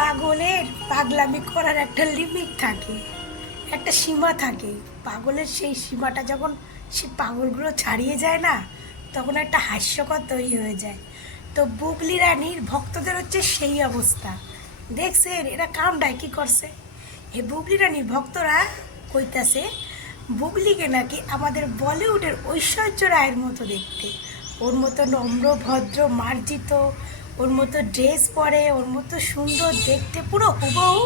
পাগলের পাগলামি করার একটা লিমিট থাকে, একটা সীমা থাকে। পাগলের সেই সীমাটা যখন সে পাগলগুলো ছাড়িয়ে যায় না, তখন একটা হাস্যকর তৈরি হয়ে যায়। তো বুগলি রানীর ভক্তদের হচ্ছে সেই অবস্থা। দেখছেন, এরা কামটায় কী করছে? এই বুগলি রানীর ভক্তরা কইতাছে, বুগলিকে নাকি আমাদের বলিউডের ঐশ্বর্য রায়ের মতো দেখতে। ওর মতো নম্র, ভদ্র, মার্জিত ওর মতো ড্রেস পরে, ওর মতো সুন্দর দেখতে, পুরো হুবহু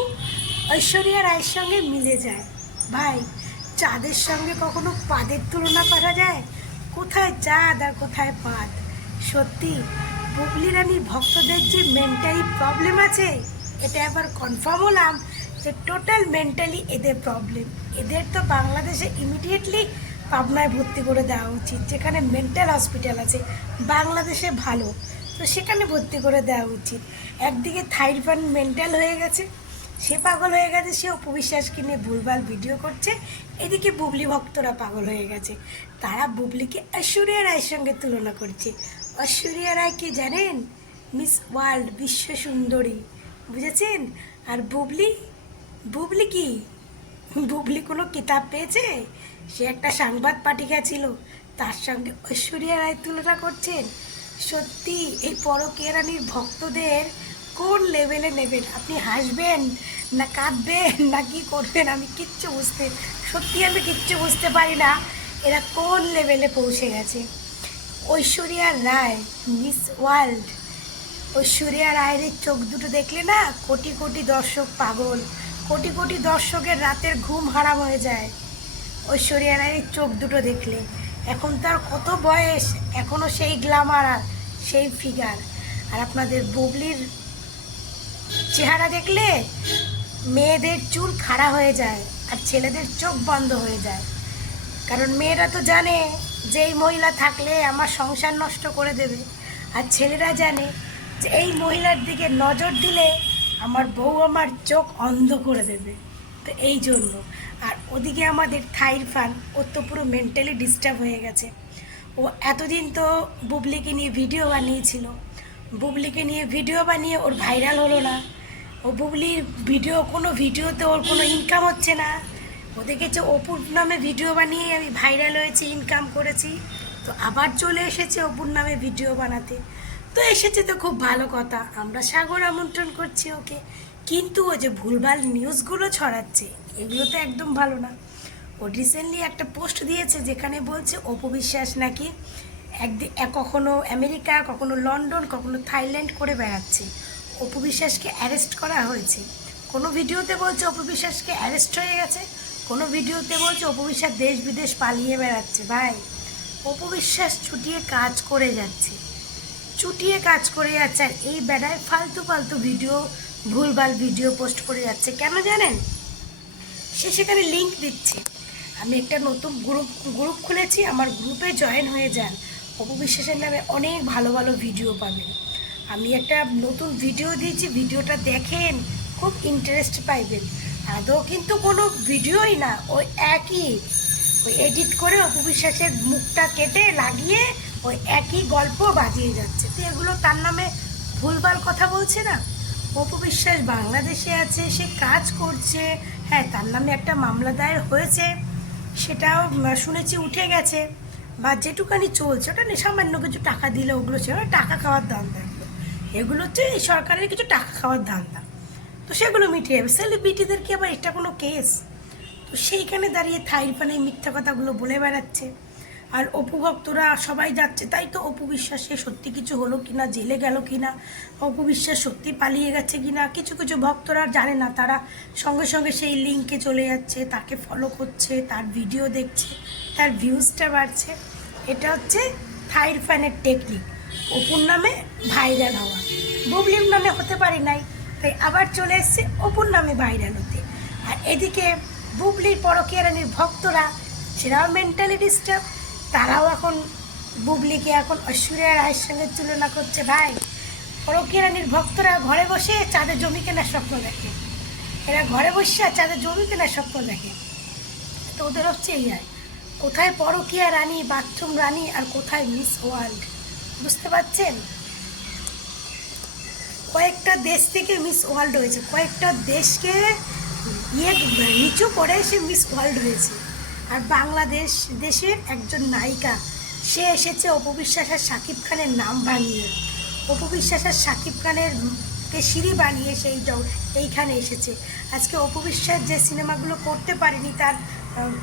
ঐশ্বরিয়া রায়ের সঙ্গে মিলে যায়। ভাই, চাঁদের সঙ্গে কখনো পাদের তুলনা করা যায়? কোথায় চাঁদ আর কোথায় পাদ? সত্যি বুবলি রানীর ভক্তদের যে মেন্টালি প্রবলেম আছে, এটা আবার কনফার্ম হলাম যে টোটাল মেন্টালি এদের প্রবলেম এদের তো বাংলাদেশে ইমিডিয়েটলি পাবনায় ভর্তি করে দেওয়া উচিত, যেখানে মেন্টাল হসপিটাল আছে। বাংলাদেশে ভালো। তো সেখানে ভর্তি করে দেওয়া উচিত। একদিকে থাইরফান মেন্টাল হয়ে গেছে, সে পাগল হয়ে গেছে, সে অপবিশ্বাসকে নিয়ে ভুলভাল ভিডিও করছে, এদিকে বুবলি ভক্তরা পাগল হয়ে গেছে। তারা বুবলিকে ঐশ্বরিয়া রায়ের সঙ্গে তুলনা করছে। ঐশ্বরিয়া রায় কি জানেন? মিস ওয়ার্ল্ড বিশ্ব সুন্দরী। বুঝেছেন? আর বুবলি? বুবলি কি? বুবলি কোনো কিতাব পেয়েছে? সে একটা সাংবাদ পাঠিকা ছিল তার সঙ্গে ঐশ্বরিয়া রায় তুলনা করছেন। সত্যি, এই পরকীয়া রানীর ভক্তদের কোন লেভেলে নেবেন? আপনি হাসবেন না কাঁদবেন না কি করবেন? আমি কিচ্ছু বুঝতে, সত্যি আমি কিচ্ছু বুঝতে পারি না এরা কোন লেভেলে পৌঁছে গেছে। Aishwarya Rai, Miss World. Aishwarya রায়ের চোখ দুটো দেখলে না কোটি কোটি দর্শক পাগল, কোটি কোটি দর্শকের রাতের ঘুম হারাম হয়ে যায়। ঐশ্বরিয়া রায়ের চোখ দুটো দেখলে। এখন তার কত বয়স? এখনও সেই গ্লামার আর সেই ফিগার আর আপনাদের বুবলির চেহারা দেখলে মেয়েদের চুল খাড়া হয়ে যায় আর ছেলেদের চোখ বন্ধ হয়ে যায়। কারণ মেয়েরা তো জানে যে এই মহিলা থাকলে আমার সংসার নষ্ট করে দেবে। আর ছেলেরা জানে যে এই মহিলার দিকে নজর দিলে আমার বউ আমার চোখ অন্ধ করে দেবে। তো এই জন্য। আর ওদিকে আমাদের থাইর ফান ও তো পুরো মেন্টালি ডিস্টার্ব হয়ে গেছে। ও এতদিন তো বুবলিকে নিয়ে ভিডিও বানিয়েছিল। বুবলিকে নিয়ে ভিডিও বানিয়ে ওর ভাইরাল হলো না। ও বুবলির ভিডিও কোনো ভিডিওতে ওর কোনো ইনকাম হচ্ছে না। ও দেখেছে অপুর নামে ভিডিও বানিয়ে আমি ভাইরাল হয়েছি ইনকাম করেছি। তো আবার চলে এসেছে অপুর নামে ভিডিও বানাতে। তো এসেছে তো খুব ভালো কথা। আমরা সাগর আমন্ত্রণ করছি ওকে। কিন্তু ও যে ভুলভাল নিউজগুলো ছড়াচ্ছে, এগুলো তো একদম ভালো না। ও রিসেন্টলি একটা পোস্ট দিয়েছে যেখানে বলছে অপবিশ্বাস নাকি একদিন কখনো আমেরিকা, কখনো লন্ডন, কখনো থাইল্যান্ড করে বেড়াচ্ছে। অপবিশ্বাসকে অ্যারেস্ট করা হয়েছে। কোনো ভিডিওতে বলছে অপবিশ্বাসকে অ্যারেস্ট হয়ে গেছে। কোনো ভিডিওতে বলছে অপবিশ্বাস দেশ বিদেশ পালিয়ে বেড়াচ্ছে। ভাই অপবিশ্বাস ছুটিয়ে কাজ করে যাচ্ছে। চুটিয়ে কাজ করে যাচ্ছে। আর এই বেড়ায় ফালতু ফালতু ভিডিও ভুলভাল ভিডিও পোস্ট করে যাচ্ছে। কেন জানেন? সে সেখানে লিঙ্ক দিচ্ছে। আমি একটা নতুন গ্রুপ গ্রুপ খুলেছি, আমার গ্রুপে জয়েন হয়ে যান। অপবিশ্বাসের নামে অনেক ভালো ভালো ভিডিও পাবেন। আমি একটা নতুন ভিডিও দিয়েছি ভিডিওটা দেখেন, খুব ইন্টারেস্ট পাইবেন। আদৌ কিন্তু কোনো ভিডিওই না, ওই একই। ওই এডিট করে অপবিশ্বাসের মুখটা কেটে লাগিয়ে ওই একই গল্প বাজিয়ে যাচ্ছে। তো এগুলো তার নামে ভুলভাল কথা বলছে না? অপবিশ্বাস বাংলাদেশে আছে, সে কাজ করছে। হ্যাঁ তার নামে একটা মামলা দায়ের হয়েছে, সেটাও শুনেছি উঠে গেছে। বা যেটুকানি চলছে, ওটা নিয়ে সামান্য কিছু টাকা দিলে ওগুলো ছিল টাকা খাওয়ার ধান্দা এগুলো হচ্ছে এই সরকারের কিছু টাকা খাওয়ার ধান্দা তো সেগুলো মিটিয়ে যাবে সেলিব্রিটিদের কি আবার এটা কোনো কেস তো সেইখানে দাঁড়িয়ে থাইর পানে মিথ্যা কথাগুলো বলে বেড়াচ্ছে। আর অপু ভক্তরা সবাই যাচ্ছে, তাই তো অপু বিশ্বাসে সত্যি কিছু হলো কিনা, জেলে গেল কিনা, অপু বিশ্বাস সত্যি পালিয়ে গেছে কিনা, কিছু কিছু ভক্তরা জানে না, তারা সঙ্গে সঙ্গে সেই লিঙ্কে চলে যাচ্ছে, তাকে ফলো করছে, তার ভিডিও দেখছে, তার ভিউজটা বাড়ছে। এটা হচ্ছে থাইর ফ্যানের টেকনিক অপুর নামে ভাইরাল হওয়া। বুবলির নামে হতে পারি নাই, তাই আবার চলে এসছে অপুর নামে ভাইরাল হতে। আর এদিকে বুবলির পরকীয়া রানীর ভক্তরা, সেরাও মেন্টালি ডিস্টার্ব তারাও এখন বুবলিকে এখন ঐশ্বরিয়া রায়ের সঙ্গে তুলনা করছে। ভাই পরকীয়া রানীর ভক্তরা ঘরে বসে চাঁদের জমি কেনার স্বপ্ন দেখে। এরা ঘরে বসে চাঁদের জমি কেনার স্বপ্ন দেখে। তো ওদের হচ্ছে এই আর। কোথায় পরকীয়া রানী, বাথরুম রানী আর কোথায় মিস ওয়ার্ল্ড? বুঝতে পারছেন? কয়েকটা দেশ থেকে মিস ওয়ার্ল্ড হয়েছে। কয়েকটা দেশকে ইয়ে নিচু করে সে মিস ওয়ার্ল্ড হয়েছে। আর বাংলাদেশ দেশের একজন নায়িকা, সে এসেছে অপবিশ্বাস আর শাকিব খানের নাম ভাঙিয়ে অপবিশ্বাস আর শাকিব খানের কে সিঁড়ি বানিয়ে সেই এইখানে এসেছে। আজকে অপবিশ্বাস যে সিনেমাগুলো করতে পারেনি তার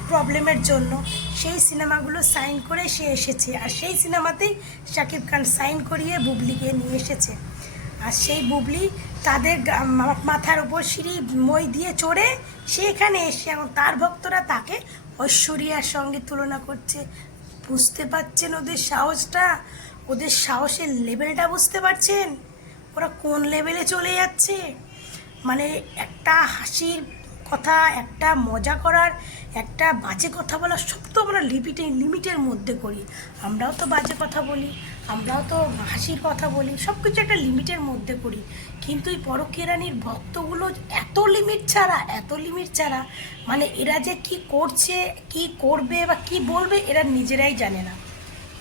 প্রবলেমের জন্য, সেই সিনেমাগুলো সাইন করে সে এসেছে। আর সেই সিনেমাতেই শাকিব খান সাইন করিয়ে বুবলিকে নিয়ে এসেছে। আর সেই বুবলি তাদের মাথার উপর সিঁড়ি মই দিয়ে চড়ে সে এখানে এসে, এবং তার ভক্তরা তাকে ঐশ্বরিয়ার সঙ্গে তুলনা করছে। বুঝতে পারছেন ওদের সাহসটা? ওদের সাহসের লেভেলটা বুঝতে পারছেন? ওরা কোন লেভেলে চলে যাচ্ছে? মানে একটা হাসির কথা, একটা মজা করার, একটা বাজে কথা বলা সব তো আমরা লিমিটে লিমিটের মধ্যে করি। আমরাও তো বাজে কথা বলি। আমরাও তো হাসির কথা বলি সব কিছু একটা লিমিটের মধ্যে করি। কিন্তু এই পরকীয়া রানীর ভক্তগুলো এত লিমিট ছাড়া, এত লিমিট ছাড়া মানে এরা যে কি করছে, কি করবে বা কি বলবে, এরা নিজেরাই জানে না।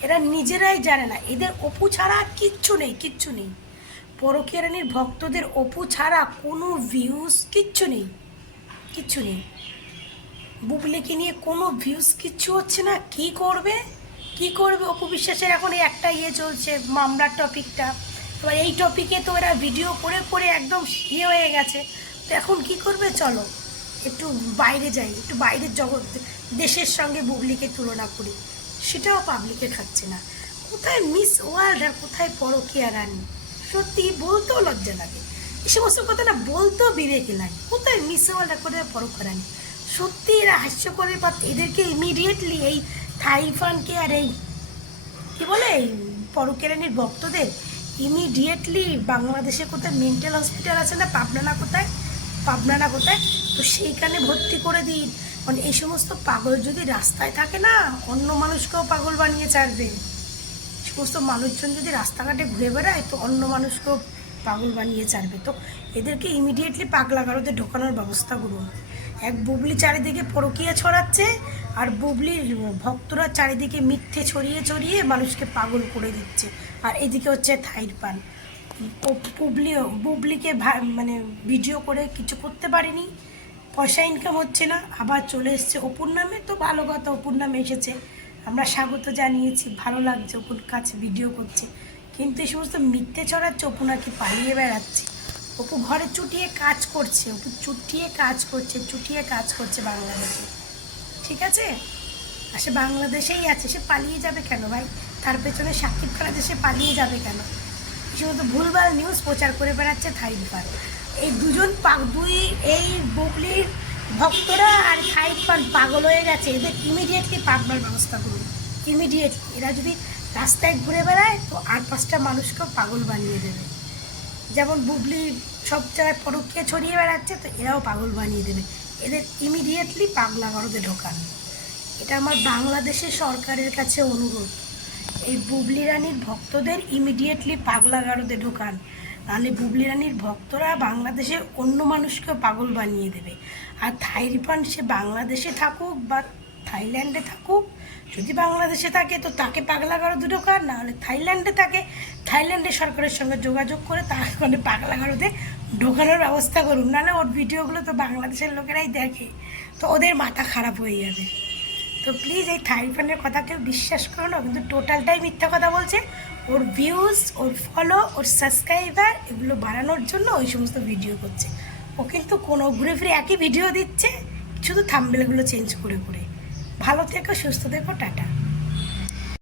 এরা নিজেরাই জানে না। এদের অপু ছাড়া কিচ্ছু নেই কিচ্ছু নেই। পরকীয়া রানীর ভক্তদের অপু ছাড়া কোনো ভিউজ কিচ্ছু নেই কিচ্ছু নেই। বুবলিকে নিয়ে কোনো ভিউজ কিচ্ছু হচ্ছে না। কি করবে? কি করবে? অপু বিশ্বাসের এখন এই একটা ইয়ে চলছে, মামলার টপিকটা। এবার এই টপিকে তো এরা ভিডিও করে করে একদম ইয়ে হয়ে গেছে। তো এখন কি করবে? চলো, একটু বাইরে যাই, একটু বাইরের জগৎ, দেশের সঙ্গে বুবলিকে তুলনা করি। সেটাও পাবলিকে খাচ্ছে না। কোথায় মিস ওয়ার্ল্ড আর কোথায় পরকীয়া রানী? সত্যি বলতেও লজ্জা লাগে। এই সমস্ত কথা না বলতেও বিবেকে লাগে। কোথায় মিস ওয়ার্ল্ড আর কোথায় পরকীয়া রানী? সত্যি এরা হাস্যকরের পাত এদেরকে ইমিডিয়েটলি এই থাইফানকে আর এই, কি বলে, এই পরকেরানির ভক্তদের ইমিডিয়েটলি বাংলাদেশে কোথায় মেন্টাল হসপিটাল আছে না, পাবনা কোথায়? পাবনা না কোথায়? তো সেইখানে ভর্তি করে দিন। মানে এই সমস্ত পাগল যদি রাস্তায় থাকে না, অন্য মানুষকেও পাগল বানিয়ে ছাড়বে। সমস্ত মানুষজন যদি রাস্তাঘাটে ঘুরে বেড়ায়, তো অন্য মানুষকেও পাগল বানিয়ে ছাড়বে। তো এদেরকে ইমিডিয়েটলি পাগলা গারোতে ঢোকানোর ব্যবস্থা করুন। এক বুবলি চারিদিকে পরকিয়া ছড়াচ্ছে আর বুবলির ভক্তরা চারিদিকে মিথ্যে ছড়িয়ে ছড়িয়ে মানুষকে পাগল করে দিচ্ছে। আর এদিকে হচ্ছে থাইর পান। বুবলি বুবলিকে মানে ভিডিও করে কিছু করতে পারেনি। পয়সা ইনকাম হচ্ছে না, আবার চলে এসছে অপুর নামে। তো ভালো কথা, অপুর নামে এসেছে। আমরা স্বাগত জানিয়েছি, ভালো লাগছে অপুর কাছে ভিডিও করছে। কিন্তু এই সমস্ত মিথ্যে ছড়াচ্ছে অপু নাকি পালিয়ে বেড়াচ্ছে। অপু ঘরে চুটিয়ে কাজ করছে, অপু চুটিয়ে কাজ করছে, চুটিয়ে কাজ করছে বাংলাদেশে। ঠিক আছে? আর সে বাংলাদেশেই আছে, সে পালিয়ে যাবে কেন ভাই? তার পেছনে সাকিব খান আছে, সে পালিয়ে যাবে কেন? সমস্ত ভুলভাল নিউজ প্রচার করে বেড়াচ্ছে থাইড পান এই দুজন পাক দুই এই বুবলির ভক্তরা আর থাইড পান পাগল হয়ে গেছে। এদের ইমিডিয়েটলি পাকবার ব্যবস্থা করুন। ইমিডিয়েটলি এরা যদি রাস্তায় ঘুরে বেড়ায়, তো আর পাঁচটা মানুষকেও পাগল বানিয়ে দেবে। যেমন বুবলি সব জায়গায় পরকীয়া ছড়িয়ে বেড়াচ্ছে, তো এরাও পাগল বানিয়ে দেবে। এদের ইমিডিয়েটলি পাগলা গরদে ঢোকান। এটা আমার বাংলাদেশের সরকারের কাছে অনুরোধ। এই বুবলি রানীর ভক্তদের ইমিডিয়েটলি পাগলা গারদে ঢোকান। নাহলে বুবলি রানীর ভক্তরা বাংলাদেশে অন্য মানুষকে পাগল বানিয়ে দেবে। আর থাইরিপান সে বাংলাদেশে থাকুক বা থাইল্যান্ডে থাকুক, যদি বাংলাদেশে থাকে তো তাকে পাগলা গারদে ঢোকান, নাহলে থাইল্যান্ডে থাকে। থাইল্যান্ডের সরকারের সঙ্গে যোগাযোগ করে তার মানে পাগলা গারদে ঢোকানোর ব্যবস্থা করুন না না ওর ভিডিওগুলো তো বাংলাদেশের লোকেরাই দেখে। তো ওদের মাথা খারাপ হয়ে যাবে। তো প্লিজ এই থাইফানের কথা কেউ বিশ্বাস করো না, কিন্তু টোটালটাই মিথ্যা কথা বলছে। ওর ভিউজ ওর ফলো ওর সাবস্ক্রাইবার এগুলো বাড়ানোর জন্য ওই সমস্ত ভিডিও করছে। ও কিন্তু কোনো ঘুরে ফিরে একই ভিডিও দিচ্ছে, শুধু থাম্বেলগুলো চেঞ্জ করে করে। ভালো থেকো, সুস্থ থেকো, টাটা।